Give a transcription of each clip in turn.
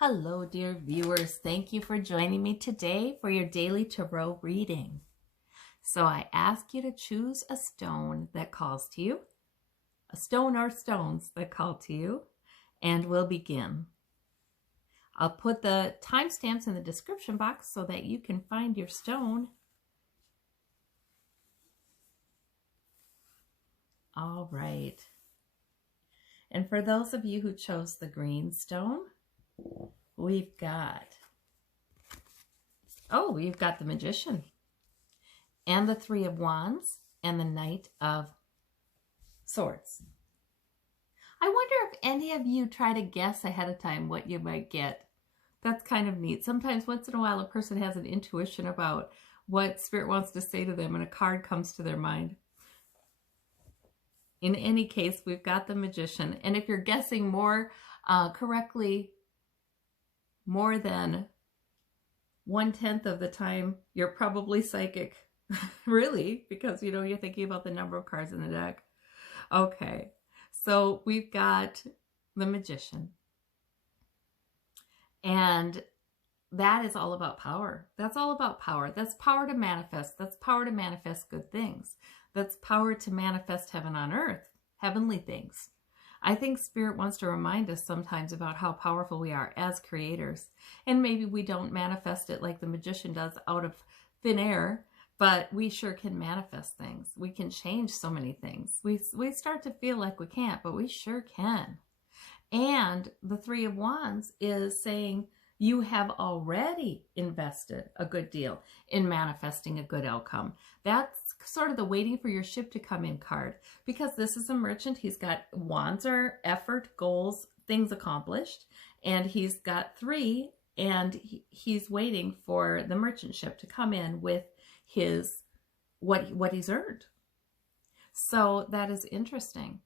Hello, dear viewers. Thank you for joining me today for your daily tarot reading. So I ask you to choose a stone that calls to you, a stone or stones that call to you, and we'll begin. I'll put the timestamps in the description box so that you can find your stone. All right. And for those of you who chose the green stone, we've got the Magician and the Three of Wands and the Knight of Swords. I wonder if any of you try to guess ahead of time what you might get. That's kind of neat. Sometimes once in a while a person has an intuition about what Spirit wants to say to them and a card comes to their mind. In any case, we've got the Magician. And if you're guessing more correctly, more than 1/10 of the time, you're probably psychic. Really, because you're thinking about the number of cards in the deck. Okay, so we've got the Magician. And that is all about power. That's all about power. That's power to manifest. That's power to manifest good things. That's power to manifest heaven on earth, heavenly things. I think Spirit wants to remind us sometimes about how powerful we are as creators. And maybe we don't manifest it like the Magician does out of thin air, but we sure can manifest things. We can change so many things. We start to feel like we can't, but we sure can. And the Three of Wands is saying you have already invested a good deal in manifesting a good outcome. That's sort of the waiting for your ship to come in card, because this is a merchant. He's got wands are effort, goals, things accomplished, and he's got three, and he's waiting for the merchant ship to come in with his what he's earned. So that is interesting.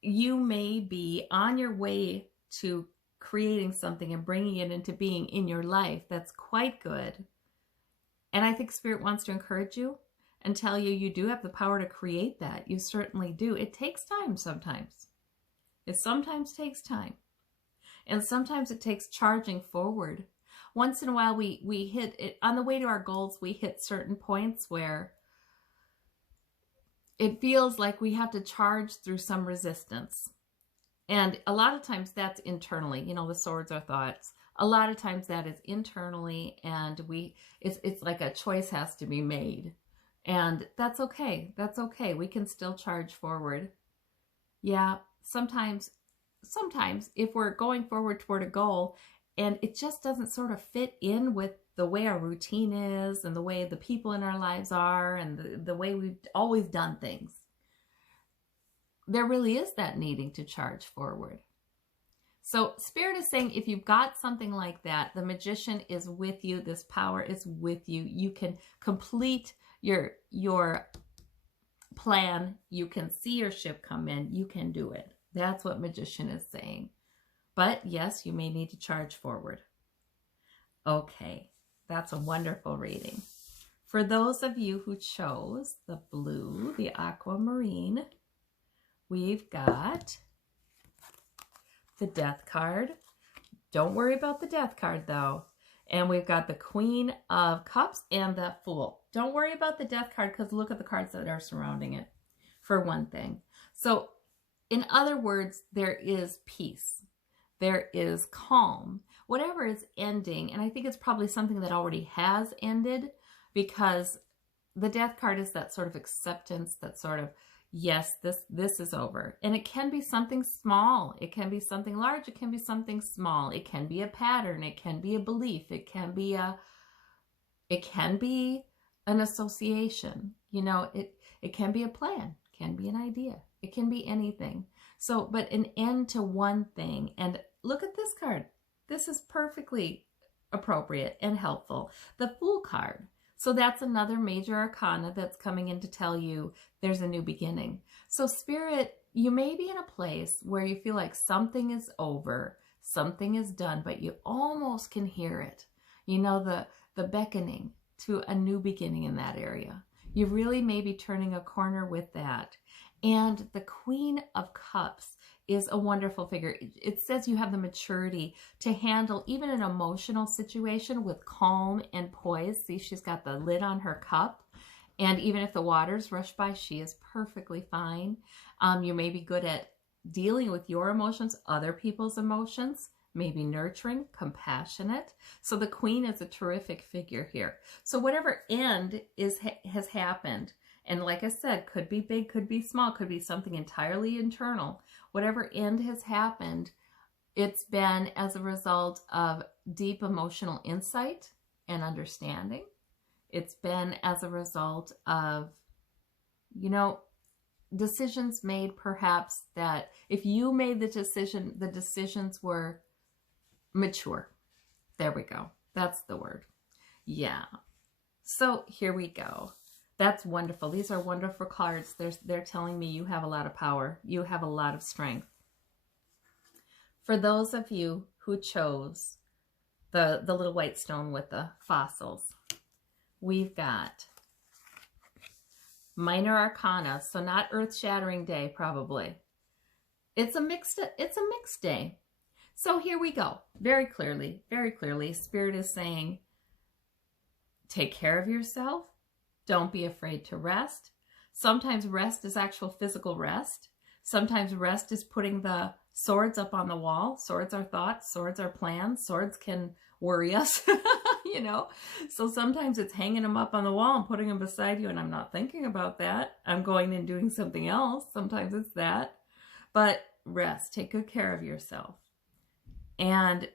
You may be on your way to creating something and bringing it into being in your life. That's quite good. And I think Spirit wants to encourage you and tell you you do have the power to create that. You certainly do. It takes time sometimes. It sometimes takes time. And sometimes it takes charging forward. Once in a while we hit it on the way to our goals. We hit certain points where it feels like we have to charge through some resistance. And a lot of times that's internally. The swords are thoughts. A lot of times that is internally, and it's like a choice has to be made. And that's okay. That's okay. We can still charge forward. Yeah, sometimes if we're going forward toward a goal and it just doesn't sort of fit in with the way our routine is and the way the people in our lives are and the way we've always done things, there really is that needing to charge forward. So Spirit is saying if you've got something like that, the Magician is with you. This power is with you. You can complete your plan. You can see your ship come in. You can do it. That's what Magician is saying. But yes, you may need to charge forward. Okay, that's a wonderful reading. For those of you who chose the blue, the aquamarine, we've got the Death card. Don't worry about the Death card though. And we've got the Queen of Cups and the Fool. Don't worry about the Death card because look at the cards that are surrounding it, for one thing. So in other words, there is peace. There is calm. Whatever is ending, and I think it's probably something that already has ended, because the Death card is that sort of acceptance, that sort of, yes, this is over. And it can be something small. It can be something large. It can be something small. It can be a pattern. It can be a belief. It can be an association. It can be a plan. It can be an idea. It can be anything. So, but an end to one thing. And look at this card. This is perfectly appropriate and helpful. The Fool card. So that's another major arcana that's coming in to tell you there's a new beginning. So Spirit, you may be in a place where you feel like something is over, something is done, but you almost can hear it. The beckoning to a new beginning in that area. You really may be turning a corner with that. And the Queen of Cups is a wonderful figure. It says you have the maturity to handle even an emotional situation with calm and poise. See, she's got the lid on her cup. And even if the waters rush by, she is perfectly fine. You may be good at dealing with your emotions, other people's emotions, maybe nurturing, compassionate. So the Queen is a terrific figure here. So whatever end has happened, and like I said, could be big, could be small, could be something entirely internal. Whatever end has happened, it's been as a result of deep emotional insight and understanding. It's been as a result of, you know, decisions made perhaps that if you made the decision, the decisions were mature. There we go. That's the word. Yeah. So here we go. That's wonderful. These are wonderful cards. They're telling me you have a lot of power. You have a lot of strength. For those of you who chose the little white stone with the fossils, we've got Minor Arcana, so not earth-shattering day, probably. It's a mixed day. So here we go. Very clearly, Spirit is saying, take care of yourself. Don't be afraid to rest. Sometimes rest is actual physical rest. Sometimes rest is putting the swords up on the wall. Swords are thoughts. Swords are plans. Swords can worry us, you know. So sometimes it's hanging them up on the wall and putting them beside you, and I'm not thinking about that. I'm going and doing something else. Sometimes it's that. But rest. Take good care of yourself. And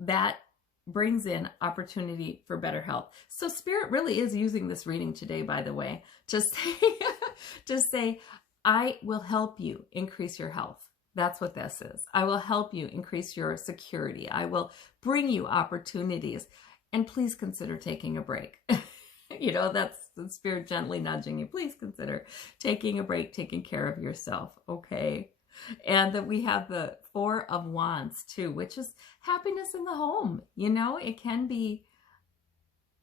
that brings in opportunity for better health. So Spirit really is using this reading today, by the way, to say, I will help you increase your health. That's what this is. I will help you increase your security. I will bring you opportunities. And please consider taking a break. You know, that's the Spirit gently nudging you. Please consider taking a break, taking care of yourself, okay? And that we have the Four of Wands too, which is happiness in the home. You know, it can be,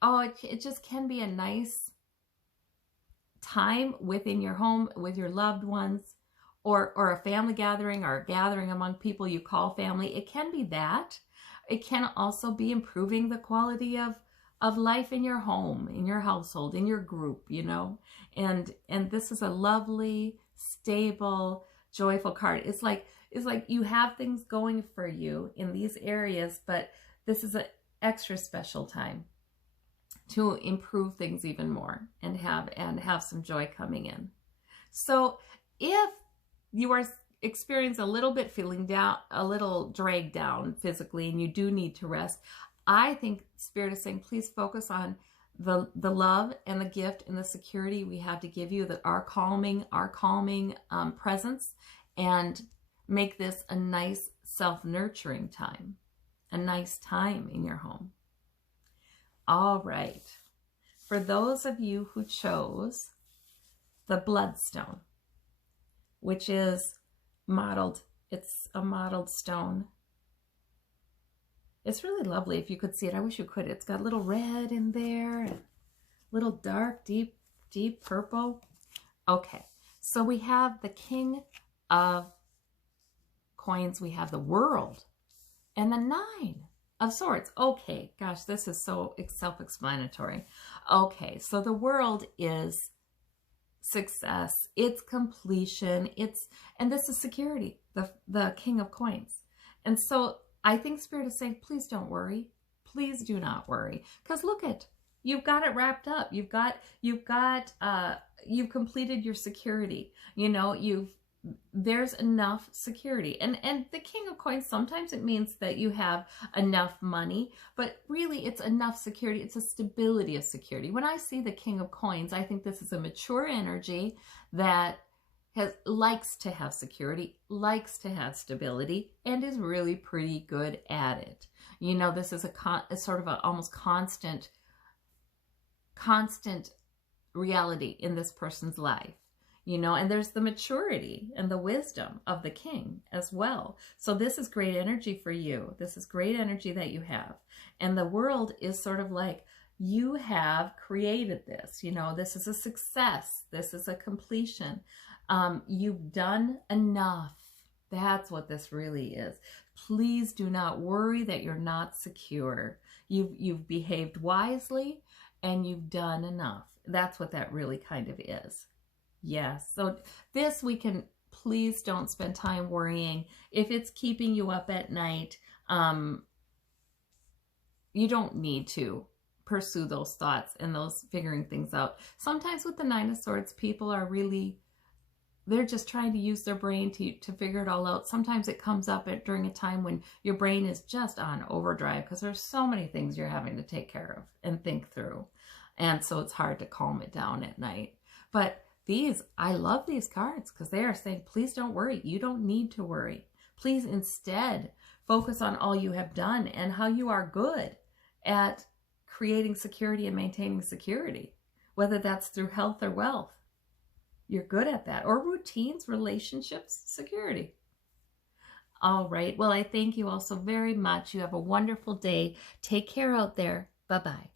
it just can be a nice time within your home with your loved ones, or a family gathering, or a gathering among people you call family. It can be that. It can also be improving the quality of life in your home, in your household, in your group, you know. And this is a lovely, stable, joyful card. It's like you have things going for you in these areas, but this is an extra special time to improve things even more and have some joy coming in. So if you are experiencing a little bit feeling down, a little dragged down physically, and you do need to rest, I think Spirit is saying, please focus on the love and the gift and the security we have to give you, that our calming presence, and make this a nice self-nurturing time, a nice time in your home. All right. For those of you who chose the bloodstone, which is mottled, it's a mottled stone. It's really lovely if you could see it. I wish you could. It's got a little red in there, and little dark, deep purple. Okay, so we have the King of Coins, we have the World, and the Nine of Swords. Okay, gosh, this is so self-explanatory. Okay, so the World is success, it's completion, and this is security, the King of Coins. And so I think Spirit is saying, please don't worry. Please do not worry. Because look at, you've got it wrapped up. You've completed your security. You know, there's enough security. And the King of Coins, sometimes it means that you have enough money, but really it's enough security. It's a stability of security. When I see the King of Coins, I think this is a mature energy that likes to have security, likes to have stability, and is really pretty good at it. You know, this is a sort of a almost constant reality in this person's life. You know, and there's the maturity and the wisdom of the King as well. So this is great energy for you. This is great energy that you have. And the World is sort of like, you have created this. You know, this is a success. This is a completion. You've done enough. That's what this really is. Please do not worry that you're not secure. You've behaved wisely and you've done enough. That's what that really kind of is. Yes. So this we can, please don't spend time worrying. If it's keeping you up at night, you don't need to pursue those thoughts and those figuring things out. Sometimes with the Nine of Swords, people are really, they're just trying to use their brain to figure it all out. Sometimes it comes up during a time when your brain is just on overdrive because there's so many things you're having to take care of and think through. And so it's hard to calm it down at night. But these, I love these cards because they are saying, please don't worry. You don't need to worry. Please instead focus on all you have done and how you are good at creating security and maintaining security, whether that's through health or wealth. You're good at that. Or routines, relationships, security. All right. Well, I thank you all so very much. You have a wonderful day. Take care out there. Bye-bye.